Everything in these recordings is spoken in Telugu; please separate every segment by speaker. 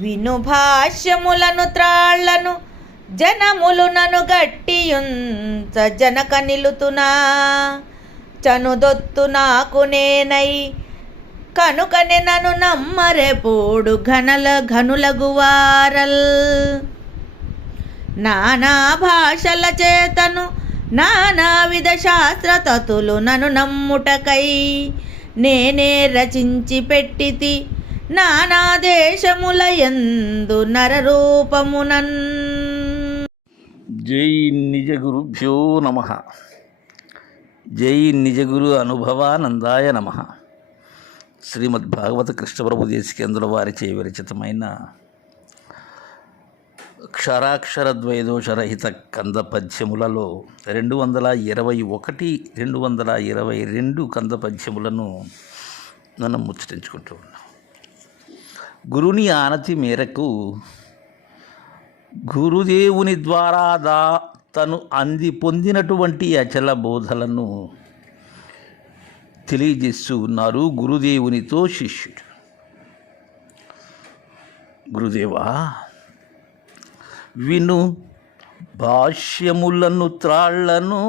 Speaker 1: విను భాష్యములను త్రాళ్ళను జనములు నను గట్టియుంచ జనక నిలుతునా. చనుదొత్తు నాకు నేనై కనుకనే నన్ను నమ్మరెపోడు ఘనల ఘనులగువారల్. నానా భాషల చేతను నానా విధ శాస్త్ర తతులు నన్ను నమ్ముటకై నేనే రచించి పెట్టితి నానా దేశముల యందు నరరూపమునన్.
Speaker 2: జై నిజ గురుభ్యో నమ. జై నిజ గురు అనుభవానందాయ నమ. శ్రీమద్భాగవత కృష్ణప్రభు దేశికేంద్రుల వారిచే విరచితమైన క్షరాక్షర ద్వైదోషరహిత కంద పద్యములలో రెండు వందల ఇరవై ఒకటి రెండు వందల ఇరవై రెండు కంద పద్యములను మనం ముచ్చటించుకుంటూ ఉన్నాం. గురుని ఆనతి మేరకు గురుదేవుని ద్వారా దా తను అంది పొందినటువంటి అచల బోధలను తెలియజేస్తూ ఉన్నారు గురుదేవునితో శిష్యుడు. గురుదేవా విను భాష్యములను త్రాళ్ళను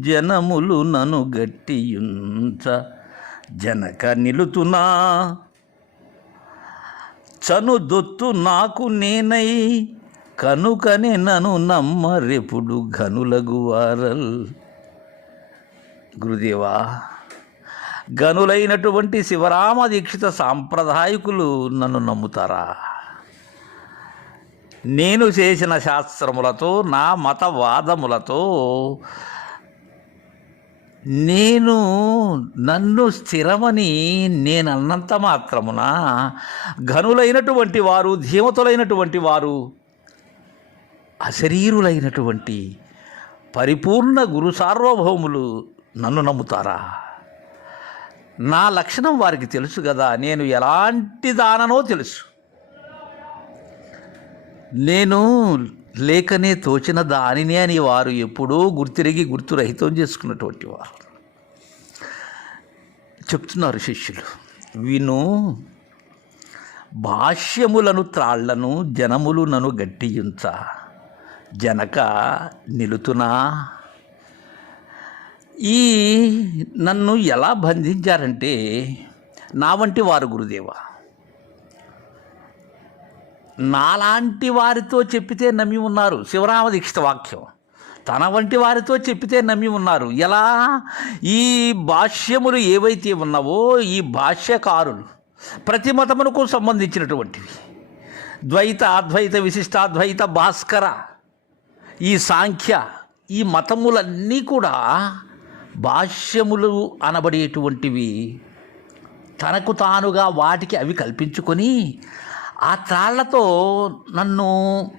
Speaker 2: జనములు నను గట్టియుంచ జనక నిలుతునా చను దొత్తు నాకు నేనై కనుకనే నన్ను నమ్మరెప్పుడు ఘనులగు వారల్. గురుదేవా గనులైనటువంటి శివరామ దీక్షిత సాంప్రదాయకులు నన్ను నమ్ముతారా? నేను చేసిన శాస్త్రములతో నా మతవాదములతో నేను నన్ను స్థిరమని నేను అన్నంత మాత్రమున ఘనులైనటువంటి వారు ధీమతులైనటువంటి వారు అశరీరులైనటువంటి పరిపూర్ణ గురు సార్వభౌములు నన్ను నమ్ముతారా? నా లక్షణం వారికి తెలుసు కదా నేను ఎలాంటి దాననో తెలుసు. నేను లేకనే తోచిన దానినే అని వారు ఎప్పుడూ గుర్తిరిగి గుర్తురహితం చేసుకున్నటువంటి వారు. చెప్తున్నారు శిష్యులు విను భాష్యములను త్రాళ్ళను జనములు నను గట్టియుంచ జనక నిలుతునా? ఈ నన్ను ఎలా బంధించారంటే నా వంటి వారు గురుదేవా నాలాంటి వారితో చెప్పితే నమ్మి ఉన్నారు. శివరామ దీక్షిత వాక్యం తన వంటి వారితో చెప్పితే నమ్మి ఉన్నారు. ఎలా? ఈ భాష్యములు ఏవైతే ఉన్నావో ఈ భాష్యకారులు ప్రతి మతమునకు సంబంధించినటువంటివి. ద్వైత అద్వైత విశిష్టాద్వైత భాస్కర ఈ సాంఖ్య ఈ మతములన్నీ కూడా భాష్యములు అనబడేటువంటివి. తనకు తానుగా వాటికి అవి కల్పించుకొని ఆ త్రాళ్ళతో నన్ను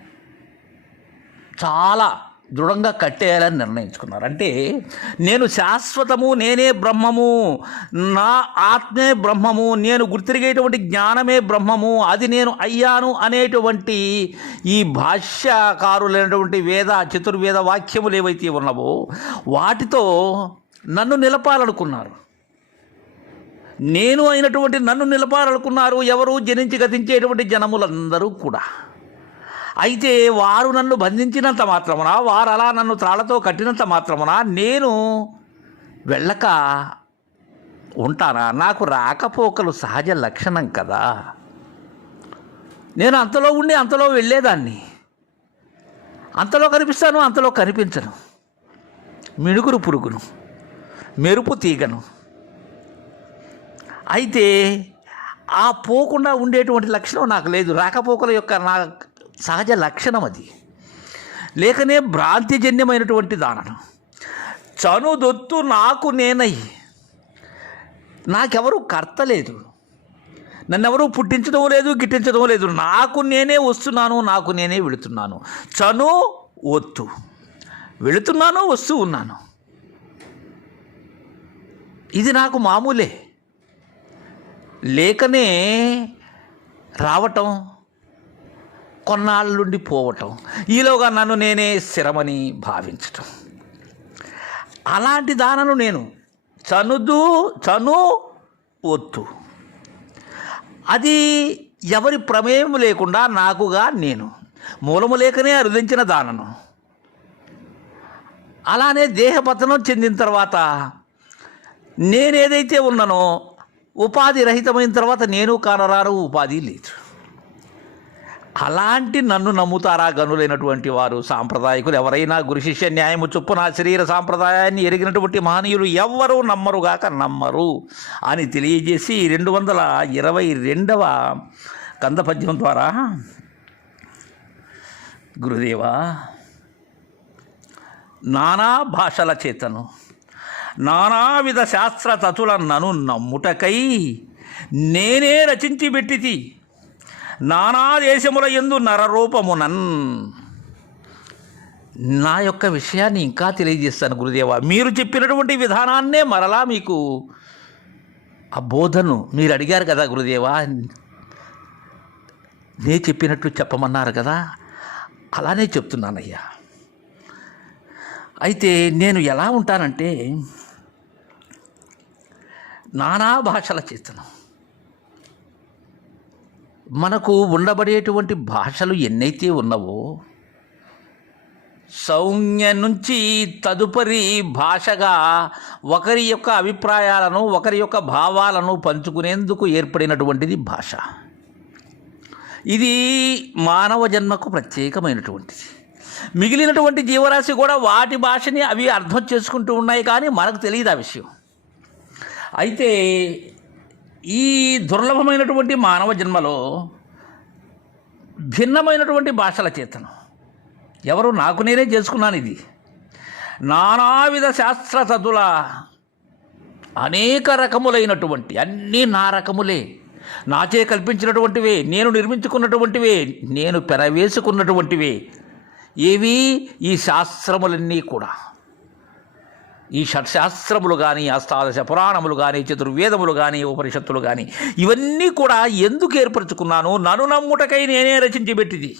Speaker 2: చాలా దృఢంగా కట్టేయాలని నిర్ణయించుకున్నారు. అంటే నేను శాశ్వతము నేనే బ్రహ్మము నా ఆత్మే బ్రహ్మము నేను గుర్తిరిగేటువంటి జ్ఞానమే బ్రహ్మము అది నేను అయ్యాను అనేటువంటి ఈ భాష్యకారులైనటువంటి వేద చతుర్వేద వాక్యములు ఏవైతే ఉన్నావో వాటితో నన్ను నిలపాలనుకున్నారు. నేను అయినటువంటి నన్ను నిలపాలనుకున్నారు ఎవరు? జనించి గతించేటువంటి జనములందరూ కూడా. అయితే వారు నన్ను బంధించినంత మాత్రమున? వారు అలా నన్ను త్రాళ్ళతో కట్టినంత మాత్రమున? నేను వెళ్ళక ఉంటానా? నాకు రాకపోకలు సహజ లక్షణం కదా. నేను అంతలో ఉండి అంతలో వెళ్ళేదాన్ని. అంతలో కనిపిస్తాను అంతలో కనిపించను. మిణుగురు పురుగును మెరుపు తీగను అయితే ఆ పోకుండా ఉండేటువంటి లక్షణం నాకు లేదు. రాకపోకల యొక్క నా సహజ లక్షణం అది. లేకనే భ్రాంతిజన్యమైనటువంటి దానను. చనుదొత్తు నాకు నేనై. నాకెవరు కర్త లేదు. నన్నెవరూ పుట్టించడం లేదు గిట్టించడం లేదు. నాకు నేనే వస్తున్నాను నాకు నేనే వెళుతున్నాను. చను ఒత్తు. వెళుతున్నాను వస్తూ ఉన్నాను. ఇది నాకు మామూలే. లేకనే రావటం కొన్నాళ్ళ నుండి పోవటం ఈలోగా నన్ను నేనే స్థిరమని భావించటం. అలాంటి దానను నేను చనుదు చను ఒత్తు అది ఎవరి ప్రమేయం లేకుండా నాకుగా నేను మూలము లేకనే అరుదించిన దానను. అలానే దేహపతనం చెందిన తర్వాత నేనేదైతే ఉన్నానో ఉపాధి రహితమైన తర్వాత నేను కానరాను ఉపాధి లేదు. అలాంటి నన్ను నమ్ముతారా గనులైనటువంటి వారు సాంప్రదాయకులు? ఎవరైనా గురు శిష్య న్యాయము చొప్పున శరీర సాంప్రదాయాన్ని ఎరిగినటువంటి మహనీయులు ఎవ్వరూ నమ్మరుగాక నమ్మరు అని తెలియజేసి రెండు వందల ఇరవై రెండవ కందపద్యం ద్వారా గురుదేవా నానా భాషల చేతను నానావిధ శాస్త్ర తతుల నను నమ్ముటకై నేనే రచించి పెట్టితి. నానా దేశముల ఎందు నరరూపమునన్. నా యొక్క విషయాన్ని ఇంకా తెలియజేస్తాను గురుదేవా. మీరు చెప్పినటువంటి విధానాన్నే మరలా మీకు ఆ బోధను మీరు అడిగారు కదా గురుదేవా. నే చెప్పినట్లు చెప్పమన్నారు కదా. అలానే చెప్తున్నానయ్యా. అయితే నేను ఎలా ఉంటానంటే నానా భాషల చేతనం మనకు ఉండబడేటువంటి భాషలు ఎన్నైతే ఉన్నవో సౌమ్య నుంచి తదుపరి భాషగా ఒకరి యొక్క అభిప్రాయాలను ఒకరి యొక్క భావాలను పంచుకునేందుకు ఏర్పడినటువంటిది భాష. ఇది మానవ జన్మకు ప్రత్యేకమైనటువంటిది. మిగిలినటువంటి జీవరాశి కూడా వాటి భాషని అవి అర్థం చేసుకుంటూ ఉన్నాయి కానీ మనకు తెలియదు ఆ విషయం. అయితే ఈ దుర్లభమైనటువంటి మానవ జన్మలో భిన్నమైనటువంటి భాషల చేతను. ఎవరు నాకు నేనే చేసుకున్నాను ఇది. నానావిధ శాస్త్ర తతుల అనేక రకములైనటువంటి అన్నీ నా రకములే. నాచే కల్పించినటువంటివే నేను నిర్మించుకున్నటువంటివే నేను పెరవేసుకున్నటువంటివే. ఏవి ఈ శాస్త్రములన్నీ కూడా. ఈ షట్శాస్త్రములు కానీ అష్టాదశ పురాణములు కానీ చతుర్వేదములు కానీ ఉపనిషత్తులు కానీ ఇవన్నీ కూడా ఎందుకు ఏర్పరచుకున్నాను నన్ను నమ్ముటకై నేనే రచించి పెట్టింది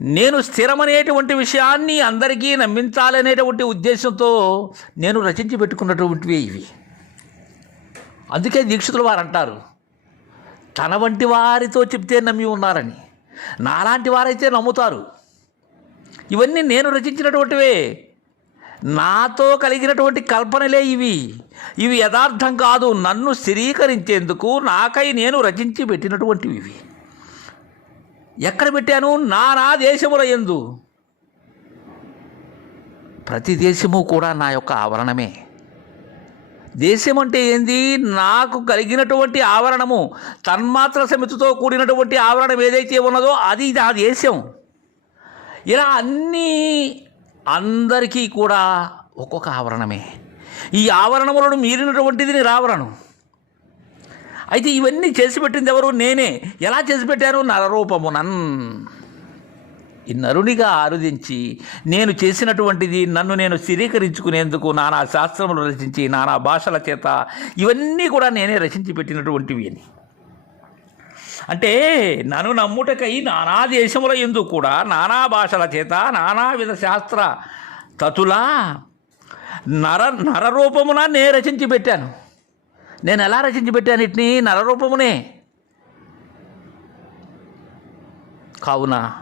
Speaker 2: నేను స్థిరమనేటువంటి విషయాన్ని అందరికీ నమ్మించాలనేటువంటి ఉద్దేశంతో నేను రచించి పెట్టుకున్నటువంటివి ఇవి. అందుకే దీక్షితులు వారు అంటారు తన వంటి వారితో చెప్తే నమ్మి ఉన్నారని. నాలాంటి వారైతే నమ్ముతారు. ఇవన్నీ నేను రచించినటువంటివే. నాతో కలిగినటువంటి కల్పనలే ఇవి. ఇవి యథార్థం కాదు. నన్ను స్థిరీకరించేందుకు నాకై నేను రచించి పెట్టినటువంటివి ఇవి. ఎక్కడ పెట్టాను? నా నా దేశముల ఎందు ప్రతి దేశము కూడా నా యొక్క ఆవరణమే. దేశం అంటే ఏంది? నాకు కలిగినటువంటి ఆవరణము తన్మాత్ర సమితితో కూడినటువంటి ఆవరణం ఏదైతే ఉన్నదో అది నా దేశం. ఇలా అన్నీ అందరికీ కూడా ఒక్కొక్క ఆవరణమే. ఈ ఆవరణములను మీరినటువంటిది నిరావరణం అయితే ఇవన్నీ చేసి పెట్టింది ఎవరు నేనే. ఎలా చేసి పెట్టాను నరరూపమునన్. ఈ నరునిగా ఆరుదించి నేను చేసినటువంటిది నన్ను నేను స్థిరీకరించుకునేందుకు నానా శాస్త్రములు రచించి నానా భాషల చేత ఇవన్నీ కూడా నేనే రచించి పెట్టినటువంటివి అని. అంటే నన్ను నమ్ముటకై నానా దేశముల ఎందు కూడా నానా భాషల చేత నానావిధ శాస్త్ర తతులా నర నరరూపమున నే రచించి పెట్టాను. నేను ఎలా రచించి పెట్టాను ఇట్ని? నరరూపమునే కావున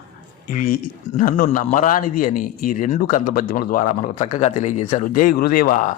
Speaker 2: ఇవి నన్ను నమ్మరానిది అని ఈ రెండు కందపద్యముల ద్వారా మనకు చక్కగా తెలియజేశారు. జై గురుదేవా.